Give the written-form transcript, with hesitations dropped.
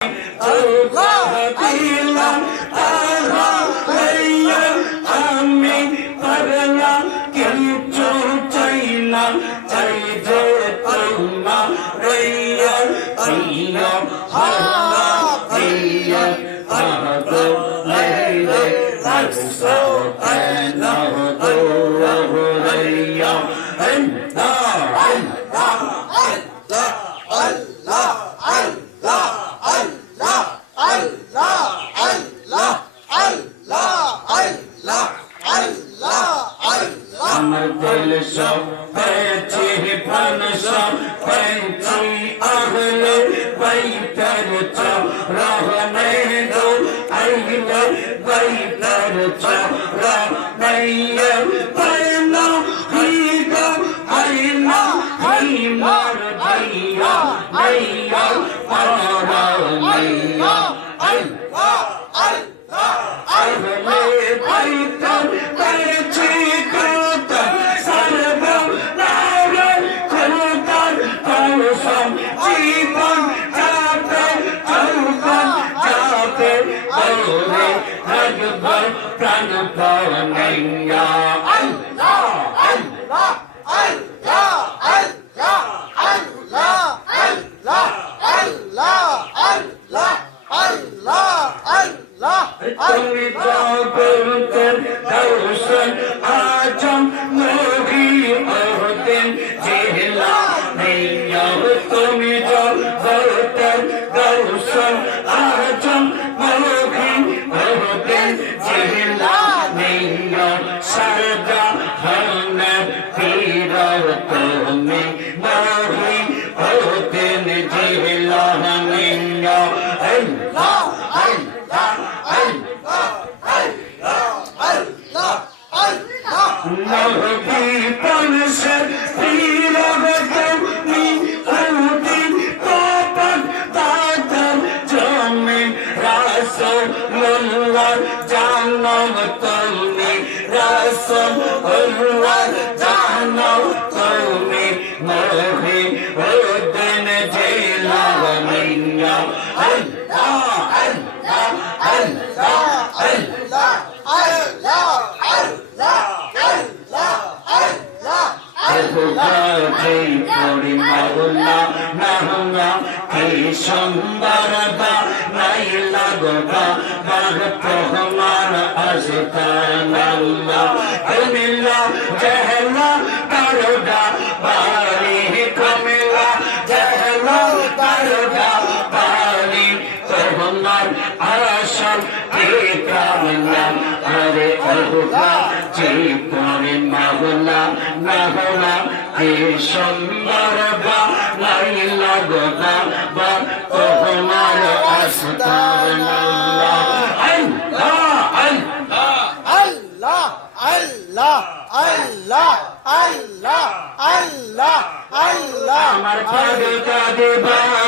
আল্লাহ দিলাম তারা লইয়া আমি পারলাম কিছু চাই না চাই যে তোমার রইয়া আল্লাহ আল্লাহ দিয়া আদো মেরে রাসো আল্লাহ তো রইয়া আল্লাহ আল্লাহ আল্লাহ আল্লাহ আল্লাহ আল্লাহ আল্লাহ আল্লাহ আল্লাহ আল্লাহ আল্লাহ আমার দিল সব পেয়েছি প্রাণ সব পেয়েছি আহলে বাইতের রহমে দো আইলে বাইতের রহমে পায়না হিগা আইনা হিমার দিয়া মাইয়া পারা মাইয়া আল্লাহ আল্লাহ আহলে বাইতের পেয়েছি কত সরবা নারে খলকার কলসম জীবন যাবে চৌকান যাবে ওরে ভগবান প্রাণ পাওয়া আল্লাহ আল্লাহ আল্লাহ আল্লাহ আল্লাহ আল্লাহ আল্লাহ আল্লাহ আল্লাহ আল্লাহ তুমি জগতের দর্শন আজম নবী ওহদিন জিলা নেয়া তুমি জগতের দর্শন আজম নবী ওহদিন জিলা নেয়া সরদা হনে পীর তুমি নবী ওহদিন জিলা নেয়া আল্লাহ আল্লাহ আল্লাহ আল্লাহ আল্লাহ আল্লাহ নবী পনসে পীর তুমি ওহদিন তোপন তাদের জমি রাসূলুল্লাহ জানো তুমি রাসূলুল্লাহ জানো তুমি নবী ওহদিন জিলা নেয়া আল্লাহ আল্লাহ আল্লাহ আল্লাহ আল্লাহ আল্লাহ আল্লাহ আল্লাহ আল্লাহ যেই পড়ি মাওলা নাহনা কি সুন্দর বা নাই লাগবা বাহ তোমার আশকান আল্লাহ আমিলা জাহলা করদা বারি কমিলা জাহলা করদা বারি তোমার আসল ঠিকানা আরে আল্লাহ যেই পড়ি মাওলা নাহনা কি সুন্দর বা নাই লাগবা বা তোমার আশকান আল্লাহ আল্লাহ আল্লাহ আল্লাহ আল্লাহ আল্লাহ আল্লাহ আল্লাহ আমার পাগল কাঁদে বাবা